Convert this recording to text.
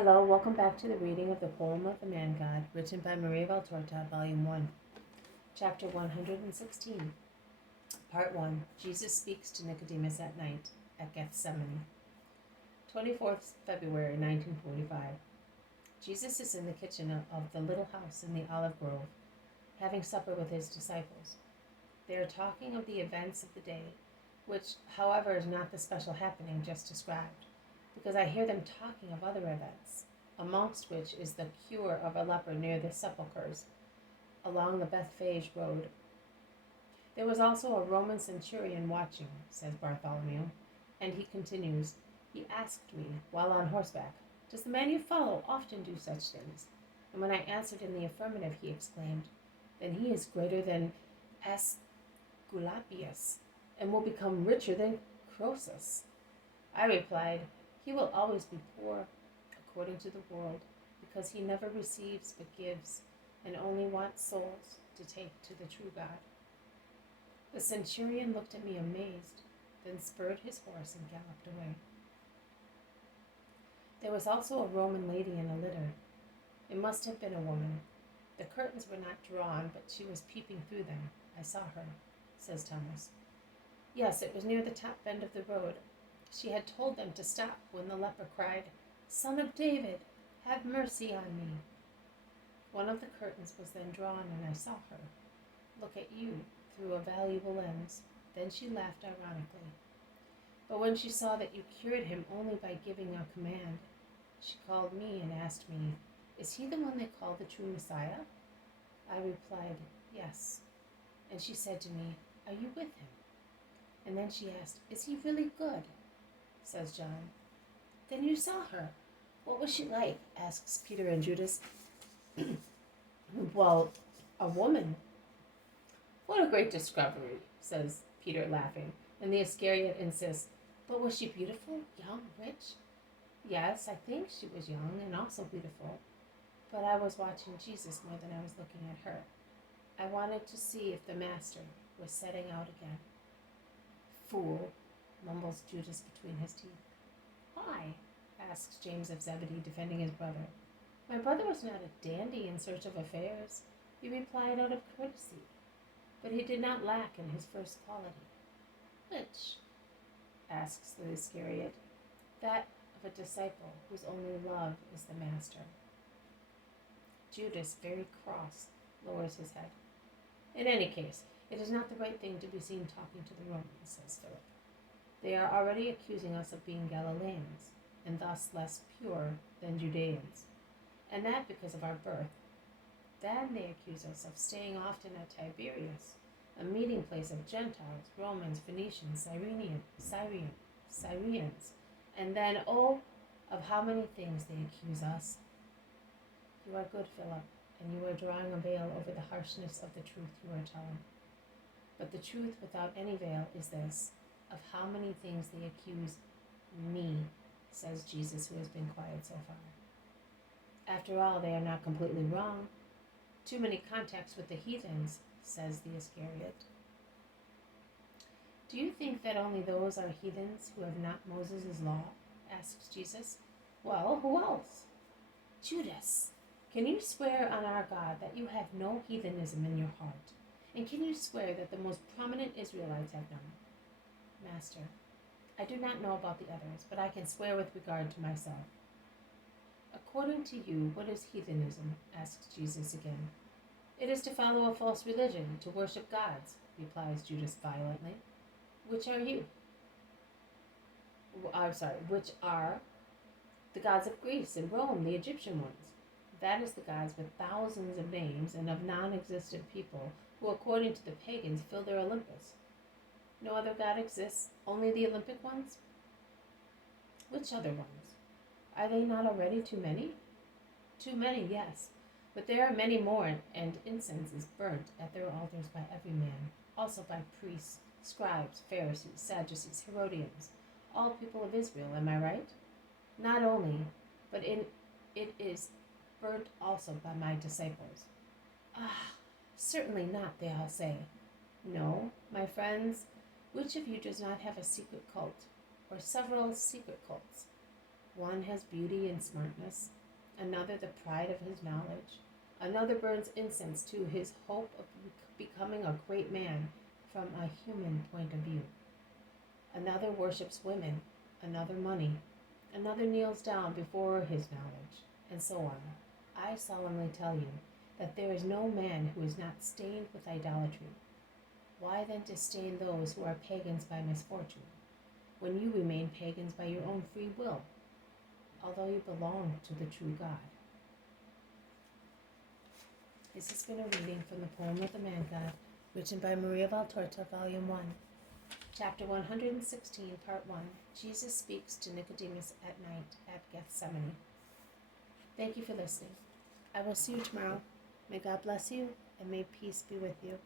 Hello, welcome back to the reading of the Poem of the Man God, written by Maria Valtorta, Volume 1, Chapter 116, Part 1. Jesus speaks to Nicodemus at night at Gethsemane. 24th February 1945. Jesus is in the kitchen of the little house in the olive grove, having supper with his disciples. They are talking of the events of the day, which, however, is not the special happening just described, because I hear them talking of other events, amongst which is the cure of a leper near the sepulchres, along the Bethphage road. There was also a Roman centurion watching, says Bartholomew, and he continues, he asked me, while on horseback, does the man you follow often do such things? And when I answered in the affirmative, he exclaimed, then he is greater than Asclepius, and will become richer than Croesus. I replied, he will always be poor, according to the world, because he never receives but gives, and only wants souls to take to the true God. The centurion looked at me amazed, then spurred his horse and galloped away. There was also a Roman lady in a litter. It must have been a woman. The curtains were not drawn, but she was peeping through them. I saw her, says Thomas. Yes, it was near the top bend of the road. She had told them to stop when the leper cried, Son of David, have mercy on me. One of the curtains was then drawn, and I saw her look at you through a valuable lens. Then she laughed ironically. But when she saw that you cured him only by giving a command, she called me and asked me, is he the one they call the true Messiah? I replied, yes. And she said to me, are you with him? And then she asked, is he really good? Says John. Then you saw her. What was she like? Asks Peter and Judas. Well, a woman. What a great discovery, says Peter, laughing. And the Iscariot insists, but was she beautiful, young, rich? Yes, I think she was young and also beautiful. But I was watching Jesus more than I was looking at her. I wanted to see if the master was setting out again. Fool, mumbles Judas between his teeth. Why? Asks James of Zebedee, defending his brother. My brother was not a dandy in search of affairs. He replied out of courtesy. But he did not lack in his first quality. Which? Asks the Iscariot. That of a disciple whose only love is the master. Judas, very cross, lowers his head. In any case, it is not the right thing to be seen talking to the Romans, says Philip. They are already accusing us of being Galileans, and thus less pure than Judeans, and that because of our birth. Then they accuse us of staying often at Tiberias, a meeting place of Gentiles, Romans, Phoenicians, Syrians, and then, oh, of how many things they accuse us. You are good, Philip, and you are drawing a veil over the harshness of the truth you are telling. But the truth without any veil is this, of how many things they accuse me, says Jesus, who has been quiet so far. After all, they are not completely wrong. Too many contacts with the heathens, says the Iscariot. Do you think that only those are heathens who have not Moses' law? Asks Jesus. Well, who else? Judas, can you swear on our God that you have no heathenism in your heart? And can you swear that the most prominent Israelites have none? Master, I do not know about the others, but I can swear with regard to myself. According to you, what is heathenism? Asks Jesus again. It is to follow a false religion, to worship gods, replies Judas violently. Which are you? Which are the gods of Greece and Rome, the Egyptian ones. That is the gods with thousands of names and of non-existent people who, according to the pagans, fill their Olympus. No other god exists, only the Olympic ones? Which other ones? Are they not already too many? Too many, yes, but there are many more, and incense is burnt at their altars by every man, also by priests, scribes, Pharisees, Sadducees, Herodians, all people of Israel, am I right? Not only, but it is burnt also by my disciples. Ah, certainly not, they all say. No, my friends, which of you does not have a secret cult, or several secret cults? One has beauty and smartness, another the pride of his knowledge, another burns incense to his hope of becoming a great man from a human point of view. Another worships women, another money, another kneels down before his knowledge, and so on. I solemnly tell you that there is no man who is not stained with idolatry. Why then disdain those who are pagans by misfortune, when you remain pagans by your own free will, although you belong to the true God? This has been a reading from the poem of the Man God, written by Maria Valtorta, Volume 1. Chapter 116, Part 1. Jesus speaks to Nicodemus at night at Gethsemane. Thank you for listening. I will see you tomorrow. May God bless you, and may peace be with you.